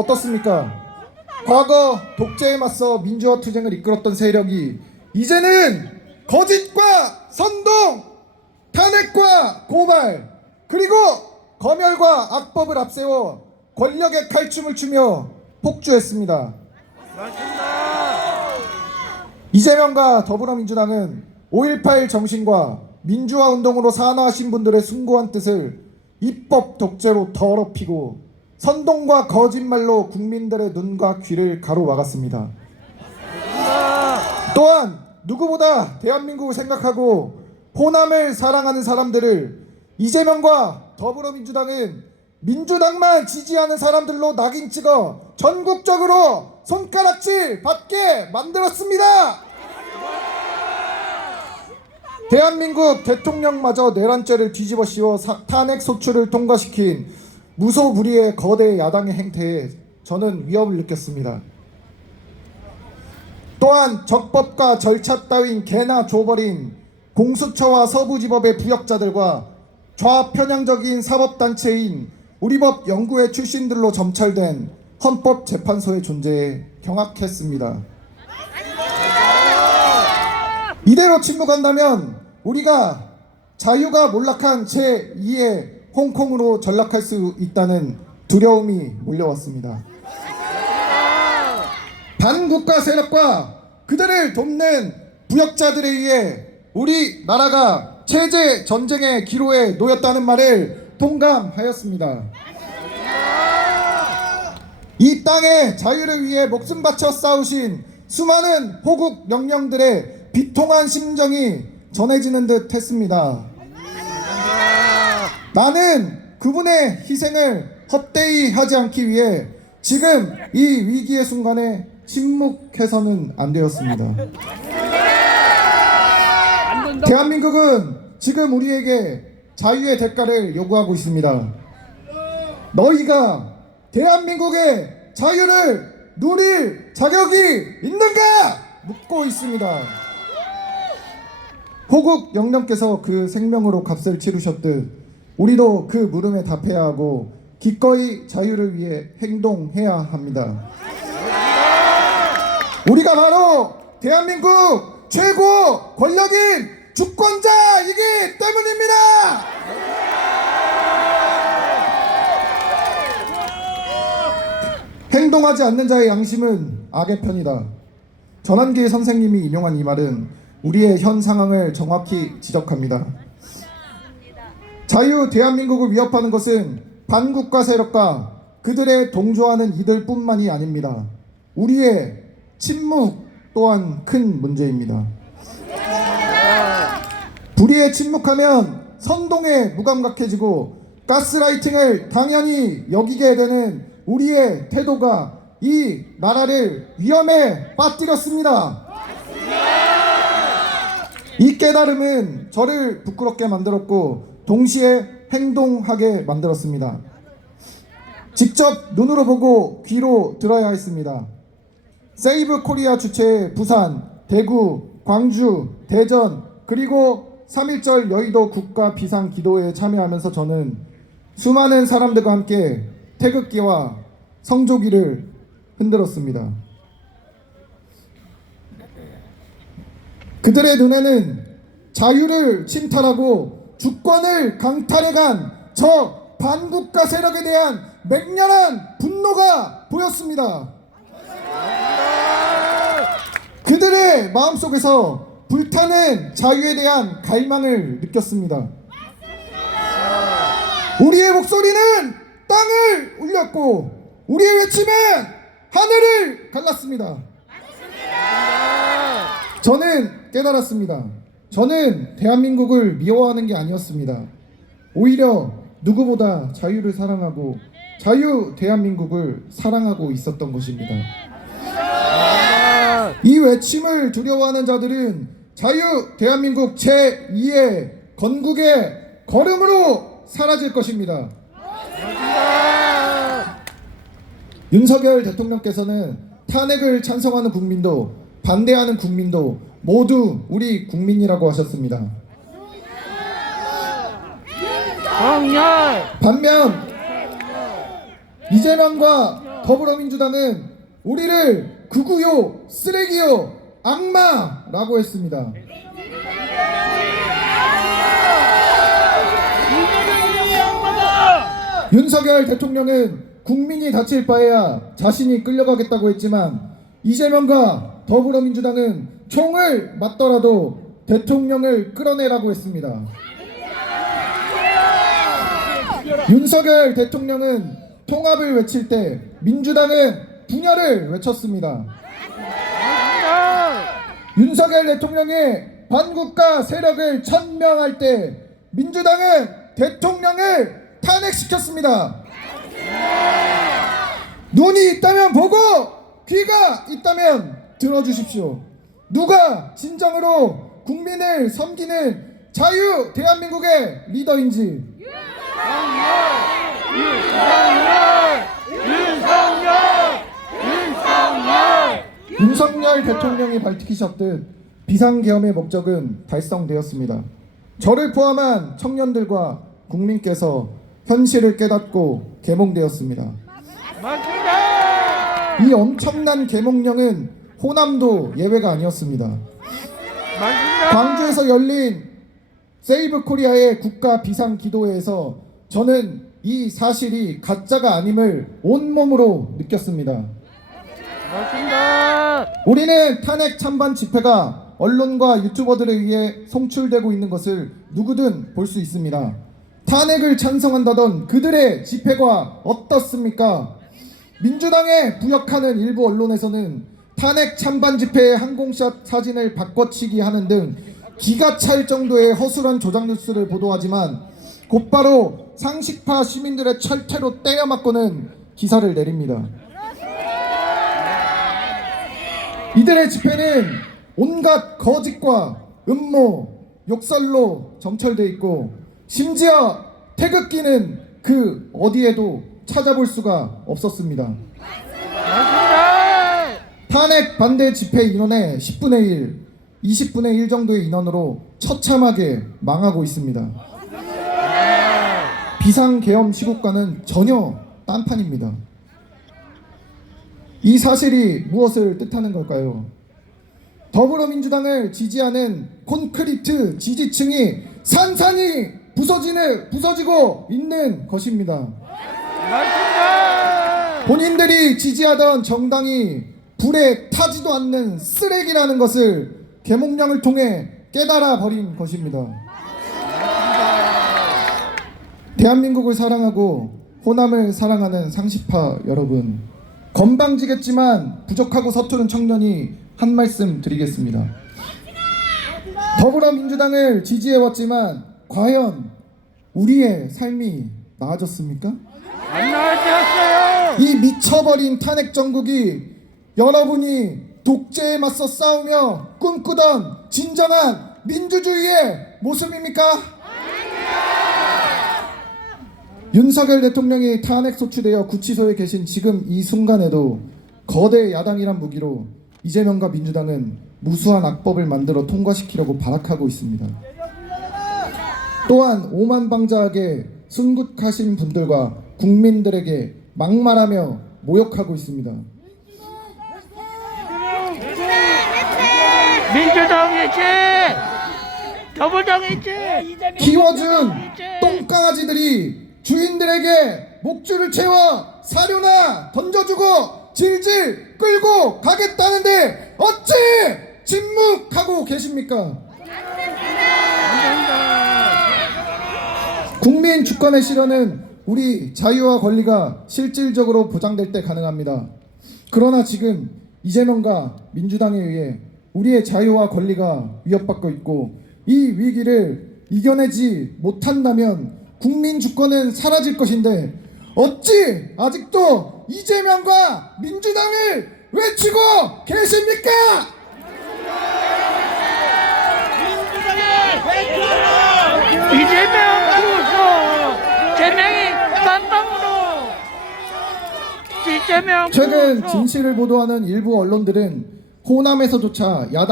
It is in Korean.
어떻습니까? 과거 독재에 맞서 민주화 투쟁을 이끌었던 세력이 이제는 거짓과 선동, 탄핵과 고발, 그리고 검열과 악법을 앞세워 권력의 칼춤을 추며 폭주했습니다. 이재명과 더불어민주당은 5.18 정신과 민주화 운동으로 산화하신 분들의 숭고한 뜻을 입법 독재로 더럽히고 선동과 거짓말로 국민들의 눈과 귀를 가로막았습니다. 또한 누구보다 대한민국을 생각하고 호남을 사랑하는 사람들을 이재명과 더불어민주당은 민주당만 지지하는 사람들로 낙인 찍어 전국적으로 손가락질 받게 만들었습니다. 대한민국 대통령마저 내란죄를 뒤집어 씌워 탄핵 소추를 통과시킨 무소불위의 거대 야당의 행태에 저는 위협을 느꼈습니다. 또한 적법과 절차 따윈 개나 줘버린 공수처와 서부지법의 부역자들과 좌편향적인 사법단체인 우리법 연구회 출신들로 점철된 헌법재판소의 존재에 경악했습니다. 이대로 침묵한다면 우리가 자유가 몰락한 제2의 홍콩으로 전락할 수 있다는 두려움이 몰려왔습니다. 반국가 세력과 그들을 돕는 부역자들에 의해 우리나라가 체제 전쟁의 기로에 놓였다는 말을 통감하였습니다. 이 땅의 자유를 위해 목숨 바쳐 싸우신 수많은 호국 영령들의 비통한 심정이 전해지는 듯 했습니다. 나는 그분의 희생을 헛되이 하지 않기 위해 지금 이 위기의 순간에 침묵해서는 안 되었습니다. 대한민국은 지금 우리에게 자유의 대가를 요구하고 있습니다. 너희가 대한민국의 자유를 누릴 자격이 있는가? 묻고 있습니다. 호국 영령께서 그 생명으로 값을 치르셨듯 우리도 그 물음에 답해야 하고 기꺼이 자유를 위해 행동해야 합니다. 우리가 바로 대한민국 최고 권력인 주권자이기 때문입니다. 행동하지 않는 자의 양심은 악의 편이다. 전환기 선생님이 인용한 이 말은 우리의 현 상황을 정확히 지적합니다. 자유 대한민국을 위협하는 것은 반국가 세력과 그들의 동조하는 이들뿐만이 아닙니다. 우리의 침묵 또한 큰 문제입니다. 불의에 침묵하면 선동에 무감각해지고 가스라이팅을 당연히 여기게 되는 우리의 태도가 이 나라를 위험에 빠뜨렸습니다. 이 깨달음은 저를 부끄럽게 만들었고 동시에 행동하게 만들었습니다. 직접 눈으로 보고 귀로 들어야 했습니다. 세이브 코리아 주최의 부산, 대구, 광주, 대전 그리고 3.1절 여의도 국가 비상기도에 참여하면서 저는 수많은 사람들과 함께 태극기와 성조기를 흔들었습니다. 그들의 눈에는 자유를 침탈하고 주권을 강탈해간 저 반국가 세력에 대한 맹렬한 분노가 보였습니다. 그들의 마음속에서 불타는 자유에 대한 갈망을 느꼈습니다. 우리의 목소리는 땅을 울렸고 우리의 외침은 하늘을 갈랐습니다. 저는 깨달았습니다. 저는 대한민국을 미워하는 게 아니었습니다. 오히려 누구보다 자유를 사랑하고 자유 대한민국을 사랑하고 있었던 것입니다. 이 외침을 두려워하는 자들은 자유 대한민국 제2의 건국의 걸음으로 사라질 것입니다. 윤석열 대통령께서는 탄핵을 찬성하는 국민도 반대하는 국민도 모두 우리 국민이라고 하셨습니다. 반면 이재명과 더불어민주당은 우리를 극우요, 쓰레기요, 악마라고 했습니다. 윤석열 대통령은 국민이 다칠 바에야 자신이 끌려가겠다고 했지만 이재명과 더불어민주당은 총을 맞더라도 대통령을 끌어내라고 했습니다. 윤석열 대통령은 통합을 외칠 때 민주당은 분열을 외쳤습니다. 윤석열 대통령의 반국가 세력을 천명할 때 민주당은 대통령을 탄핵시켰습니다. 눈이 있다면 보고 귀가 있다면 들어주십시오. 누가 진정으로 국민을 섬기는 자유 대한민국의 리더인지 윤석열 대통령이 밝히셨듯 비상계엄의 목적은 달성되었습니다. 저를 포함한 청년들과 국민께서 현실을 깨닫고 계몽되었습니다. 이 엄청난 계몽령은 호남도 예외가 아니었습니다. 광주에서 열린 세이브 코리아의 국가 비상기도회에서 저는 이 사실이 가짜가 아님을 온몸으로 느꼈습니다. 우리는 탄핵 찬반 집회가 언론과 유튜버들에 의해 송출되고 있는 것을 누구든 볼 수 있습니다. 탄핵을 찬성한다던 그들의 집회가 어떻습니까? 민주당에 부역하는 일부 언론에서는 탄핵 찬반 집회의 항공샷 사진을 바꿔치기 하는 등 기가 찰 정도의 허술한 조작 뉴스를 보도하지만 곧바로 상식파 시민들의 철퇴로 때려맞고는 기사를 내립니다. 이들의 집회는 온갖 거짓과 음모, 욕설로 점철되어 있고 심지어 태극기는 그 어디에도 찾아볼 수가 없었습니다. 탄핵 반대 집회 인원의 10분의 1, 20분의 1 정도의 인원으로 처참하게 망하고 있습니다. 비상계엄 시국과는 전혀 딴판입니다. 이 사실이 무엇을 뜻하는 걸까요? 더불어민주당을 지지하는 콘크리트 지지층이 산산이 부서지고 있는 것입니다. 본인들이 지지하던 정당이 불에 타지도 않는 쓰레기라는 것을 계몽령을 통해 깨달아 버린 것입니다. 대한민국을 사랑하고 호남을 사랑하는 상식파 여러분, 건방지겠지만 부족하고 서투른 청년이 한 말씀 드리겠습니다. 더불어민주당을 지지해왔지만 과연 우리의 삶이 나아졌습니까? 안 나아졌어요. 이 미쳐버린 탄핵 정국이 여러분이 독재에 맞서 싸우며 꿈꾸던 진정한 민주주의의 모습입니까? 윤석열 대통령이 탄핵 소추되어 구치소에 계신 지금 이 순간에도 거대 야당이란 무기로 이재명과 민주당은 무수한 악법을 만들어 통과시키려고 발악하고 있습니다. 또한 오만방자하게 순국하신 분들과 국민들에게 막말하며 모욕하고 있습니다. 민주당이지, 더불어당이지. 키워준 똥강아지들이 주인들에게 목줄을 채워 사료나 던져주고 질질 끌고 가겠다는데 어찌 침묵하고 계십니까? 국민 주권의 실현은 우리 자유와 권리가 실질적으로 보장될 때 가능합니다. 그러나 지금 이재명과 민주당에 의해 우리의 자유와 권리가 위협받고 있고 이 위기를 이겨내지 못한다면 국민 주권은 사라질 것인데 어찌 아직도 이재명과 민주당을 외치고 계십니까? 이재명 구속, 재명이 깜빵으로. 이재명 최근 구속. 진실을 보도하는 일부 언론들은 호남에서조차 야당